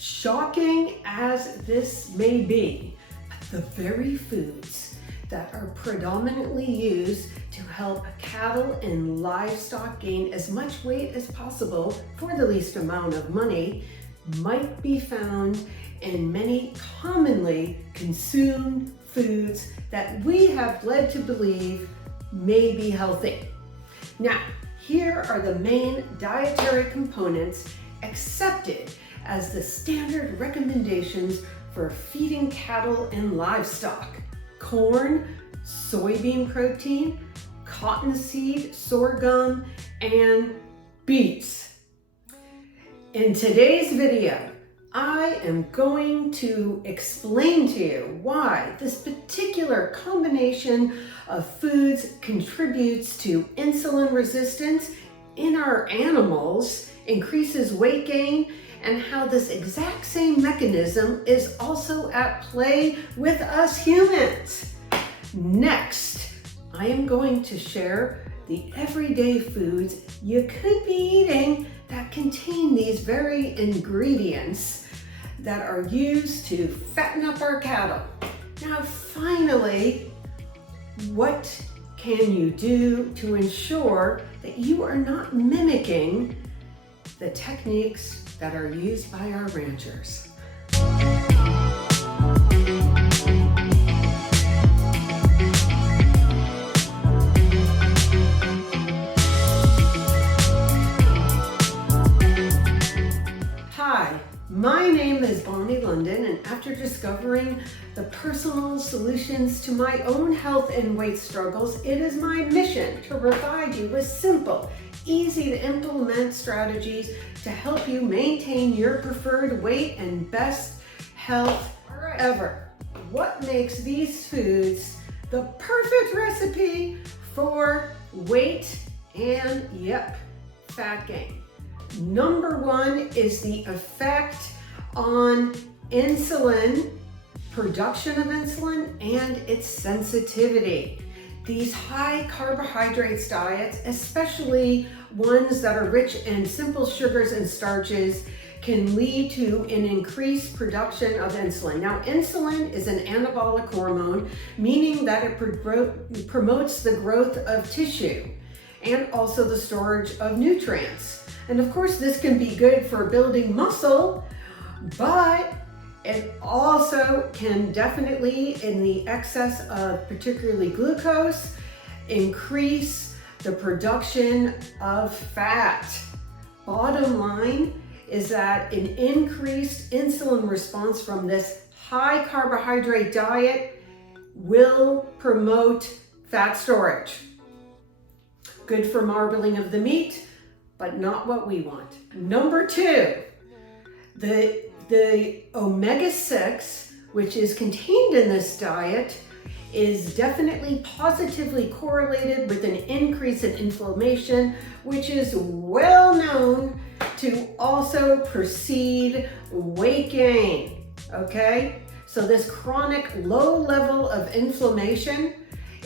Shocking as this may be, the very foods that are predominantly used to help cattle and livestock gain as much weight as possible for the least amount of money might be found in many commonly consumed foods that we have led to believe may be healthy. Now, here are the main dietary components accepted as the standard recommendations for feeding cattle and livestock: corn, soybean protein, cottonseed, sorghum, and beets. In today's video, I am going to explain to you why this particular combination of foods contributes to insulin resistance in our animals, increases weight gain, and how this exact same mechanism is also at play with us humans. Next, I am going to share the everyday foods you could be eating that contain these very ingredients that are used to fatten up our cattle. Now, finally, what can you do to ensure that you are not mimicking the techniques that are used by our ranchers? Hi, my name is Bonnie London, and after discovering the personal solutions to my own health and weight struggles, it is my mission to provide you with simple, easy to implement strategies to help you maintain your preferred weight and best health ever. What makes these foods the perfect recipe for weight and, fat gain? Number one is the effect on insulin, production of insulin, and its sensitivity. These high carbohydrates diets, especially ones that are rich in simple sugars and starches, can lead to an increased production of insulin. Now, insulin is an anabolic hormone, meaning that it promotes the growth of tissue and also the storage of nutrients. And of course, this can be good for building muscle, but it also can definitely, in the excess of particularly glucose, increase the production of fat. Bottom line is that an increased insulin response from this high carbohydrate diet will promote fat storage. Good for marbling of the meat, but not what we want. Number two, the omega-6, which is contained in this diet, is definitely positively correlated with an increase in inflammation, which is well known to also precede weight gain, okay? So this chronic low level of inflammation,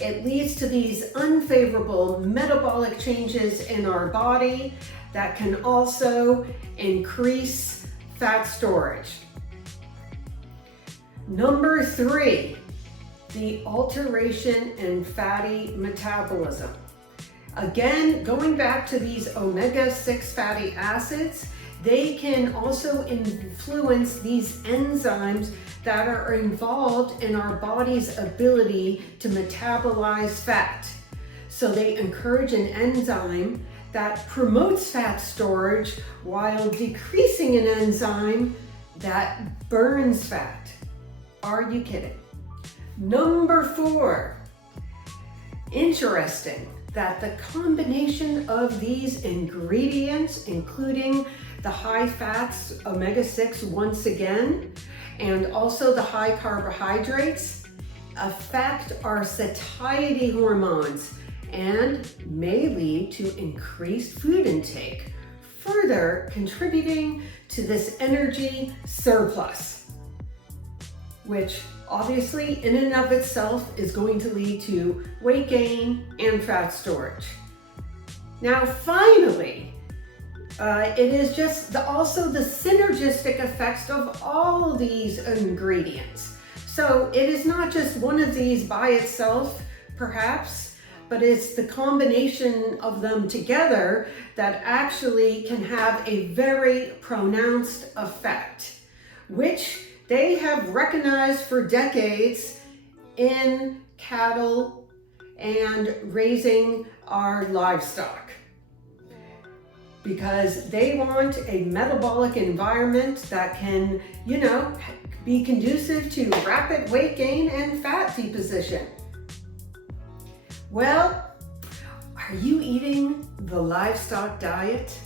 it leads to these unfavorable metabolic changes in our body that can also increase fat storage. Number three, the alteration in fatty metabolism. Again, going back to these omega-6 fatty acids, they can also influence these enzymes that are involved in our body's ability to metabolize fat. So they encourage an enzyme that promotes fat storage while decreasing an enzyme that burns fat. Are you kidding? Number four, interesting that the combination of these ingredients, including the high fats, omega-6 once again, and also the high carbohydrates, affect our satiety hormones and may lead to increased food intake, further contributing to this energy surplus, which obviously in and of itself is going to lead to weight gain and fat storage. Now finally, It is just also the synergistic effects of all these ingredients. So it is not just one of these by itself, perhaps, but it's the combination of them together that actually can have a very pronounced effect, which they have recognized for decades in cattle and raising our livestock, because they want a metabolic environment that can, be conducive to rapid weight gain and fat deposition. Well, are you eating the livestock diet?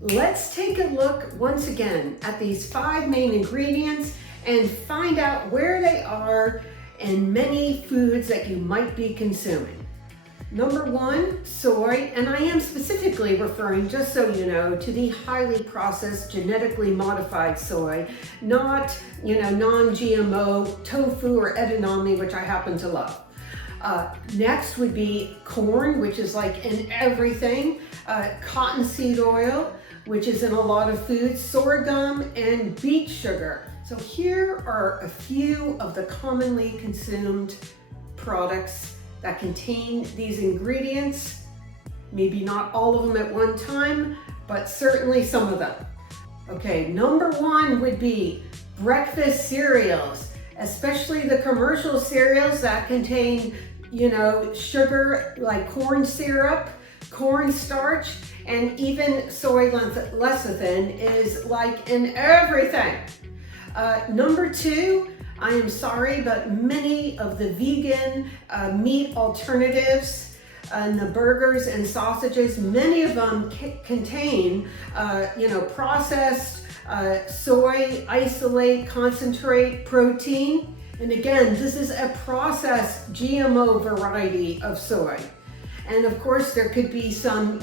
Let's take a look once again at these 5 main ingredients and find out where they are in many foods that you might be consuming. Number 1, soy, and I am specifically referring, just so you know, to the highly processed, genetically modified soy, not, non-GMO tofu or edamame, which I happen to love. Next would be corn, which is like in everything, cottonseed oil, which is in a lot of foods, sorghum, and beet sugar. So here are a few of the commonly consumed products that contain these ingredients. Maybe not all of them at one time, but certainly some of them. Okay, number 1 would be breakfast cereals, especially the commercial cereals that contain, sugar like corn syrup, cornstarch, and even soy lecithin is like in everything. Number 2, I am sorry, but many of the vegan meat alternatives and the burgers and sausages, many of them contain, processed soy isolate concentrate protein. And again, this is a processed GMO variety of soy. And of course, there could be some,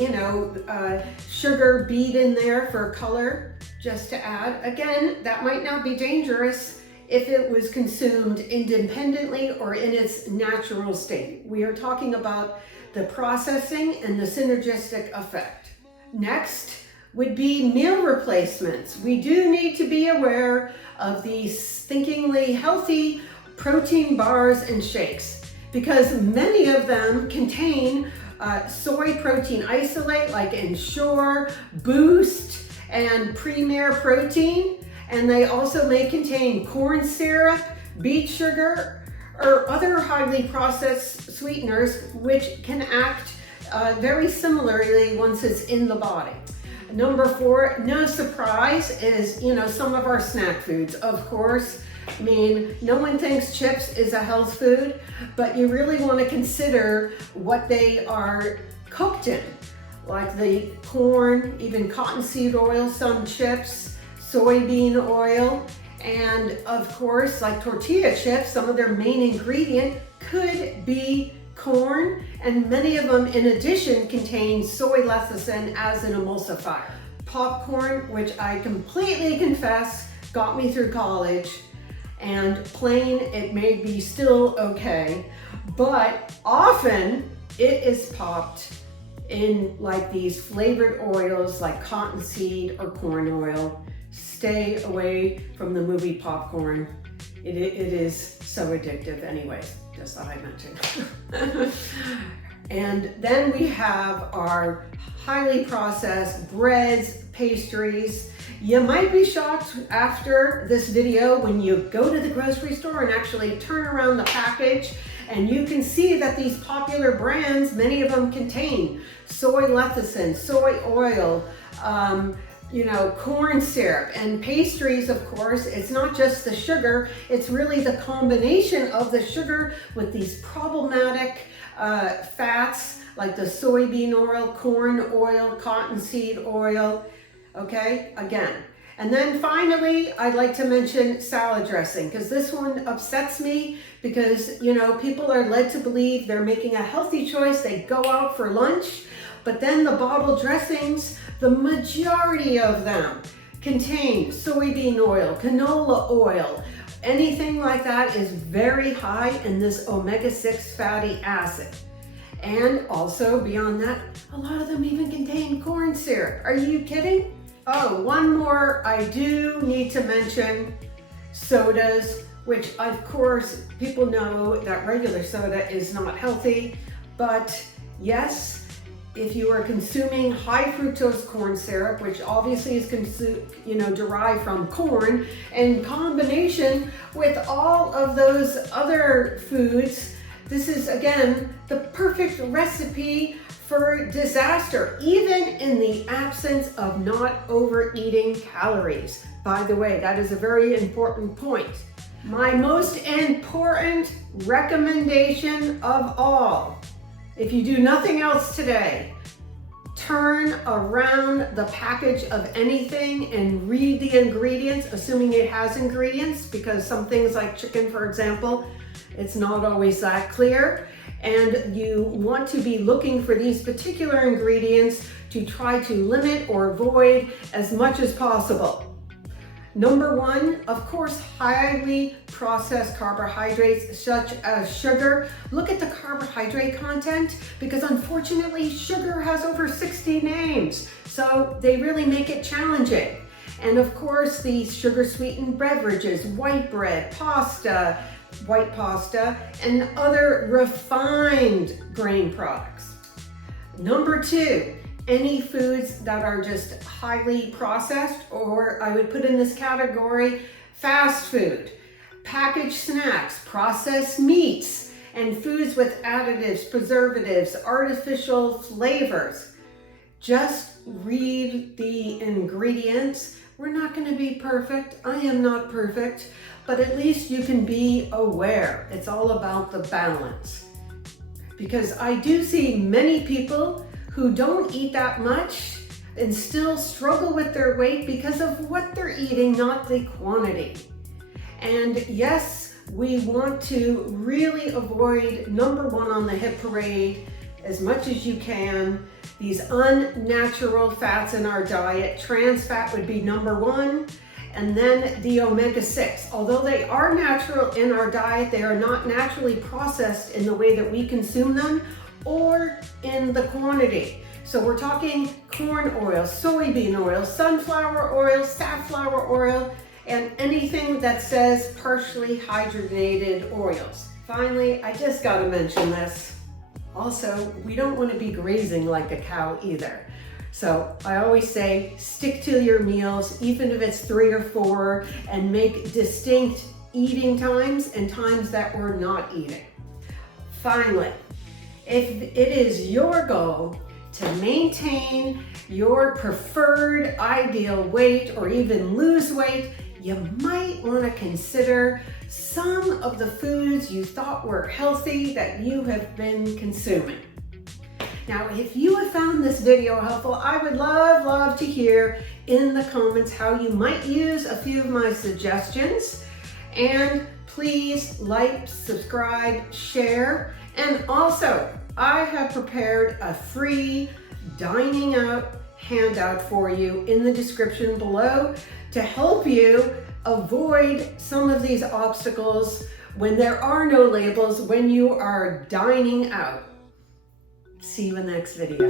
sugar beet in there for color, just to add. Again, that might not be dangerous if it was consumed independently or in its natural state. We are talking about the processing and the synergistic effect. Next would be meal replacements. We do need to be aware of these thinkingly healthy protein bars and shakes, because many of them contain soy protein isolate like Ensure, Boost, and Premier Protein. And they also may contain corn syrup, beet sugar, or other highly processed sweeteners, which can act very similarly once it's in the body. Number 4, no surprise, is, some of our snack foods. Of course, I mean, no one thinks chips is a health food, but you really want to consider what they are cooked in, like the corn, even cottonseed oil, some chips, soybean oil, and of course, like tortilla chips, some of their main ingredient could be corn, and many of them in addition contain soy lecithin as an emulsifier. Popcorn, which I completely confess got me through college, and plain, it may be still okay, but often it is popped in like these flavored oils like cottonseed or corn oil. Stay away from the movie popcorn. It is so addictive anyways, just thought I'd mention. And then we have our highly processed breads, pastries. You might be shocked after this video when you go to the grocery store and actually turn around the package, and you can see that these popular brands, many of them contain soy lecithin, soy oil, corn syrup, and pastries. Of course, it's not just the sugar, it's really the combination of the sugar with these problematic fats like the soybean oil, corn oil, cottonseed oil. Okay, again. And then finally, I'd like to mention salad dressing, because this one upsets me, because people are led to believe they're making a healthy choice. They go out for lunch, but then the bottle dressings, the majority of them contain soybean oil, canola oil. Anything like that is very high in this omega-6 fatty acid. And also beyond that, a lot of them even contain corn syrup. Are you kidding? Oh, one more I do need to mention, sodas, which of course people know that regular soda is not healthy, but yes, if you are consuming high fructose corn syrup, which obviously is derived from corn, in combination with all of those other foods, this is again the perfect recipe for disaster, even in the absence of not overeating calories. By the way, that is a very important point. My most important recommendation of all, if you do nothing else today, turn around the package of anything and read the ingredients, assuming it has ingredients, because some things like chicken, for example, it's not always that clear. And you want to be looking for these particular ingredients to try to limit or avoid as much as possible. Number one, of course, highly processed carbohydrates such as sugar. Look at the carbohydrate content, because unfortunately sugar has over 60 names, so they really make it challenging. And of course, these sugar sweetened beverages, white bread, pasta, white pasta, and other refined grain products. Number two, any foods that are just highly processed, or I would put in this category fast food, packaged snacks, processed meats, and foods with additives, preservatives, artificial flavors. Just read the ingredients. We're not going to be perfect. I am not perfect, but at least you can be aware. It's all about the balance. Because I do see many people who don't eat that much and still struggle with their weight because of what they're eating, not the quantity. And yes, we want to really avoid, number one on the hit parade, as much as you can, these unnatural fats in our diet. Trans fat would be number one, and then the omega-6. Although they are natural in our diet, they are not naturally processed in the way that we consume them or in the quantity. So we're talking corn oil, soybean oil, sunflower oil, safflower oil, and anything that says partially hydrogenated oils. Finally, I just gotta mention this. Also, we don't want to be grazing like a cow either. So I always say, stick to your meals, even if it's 3 or 4, and make distinct eating times and times that we're not eating. Finally, if it is your goal to maintain your preferred ideal weight or even lose weight, you might want to consider some of the foods you thought were healthy that you have been consuming. Now, if you have found this video helpful, I would love to hear in the comments how you might use a few of my suggestions. And please like, subscribe, share. And also, I have prepared a free dining out handout for you in the description below to help you avoid some of these obstacles when there are no labels when you are dining out. See you in the next video.